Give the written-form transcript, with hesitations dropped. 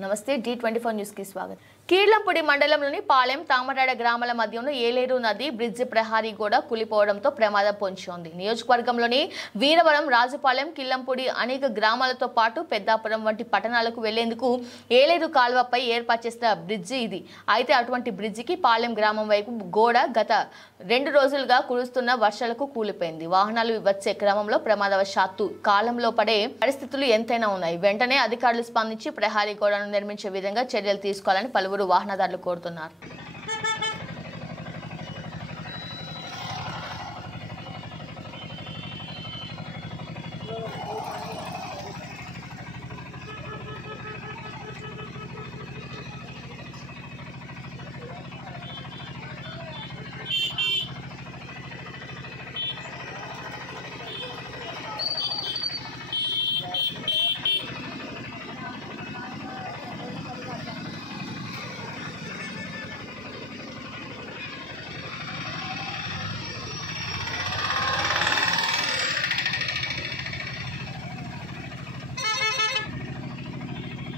నమస్తే G24 news కి స్వాగతం. కీర్లంపూడి మండలంలోని పాలెం తామరాడ గ్రామాల మధ్యలో ఏలేరు నది బ్రిడ్జ్ ప్రహారీ గోడ కూలిపోవడంతో ప్రమాదం పొంచి ఉంది. నియోజకవర్గంలోని వీరవరం, రాజుపాలెం, కిల్లంపూడి అనేక గ్రామాలతో పాటు పెద్దాపురం వంటి పట్టణాలకు వెళ్లేందుకు ఏలేరు కాల్వపై ఏర్పాటు చేసిన బ్రిడ్జి ఇది. అయితే అటువంటి బ్రిడ్జికి పాలెం గ్రామం వైపు గోడ గత 2 రోజులుగా కురుస్తున్న వర్షాలకు కూలిపోయింది. వాహనాలు వచ్చే క్రమంలో ప్రమాదవశాత్తు కాలంలో పడే పరిస్థితులు ఎంతైనా ఉన్నాయి. వెంటనే అధికారులు స్పందించి ప్రహారీ గోడను నిర్మించే విధంగా చర్యలు తీసుకోవాలని పలువురు వాహనదారులు కోరుతున్నారు.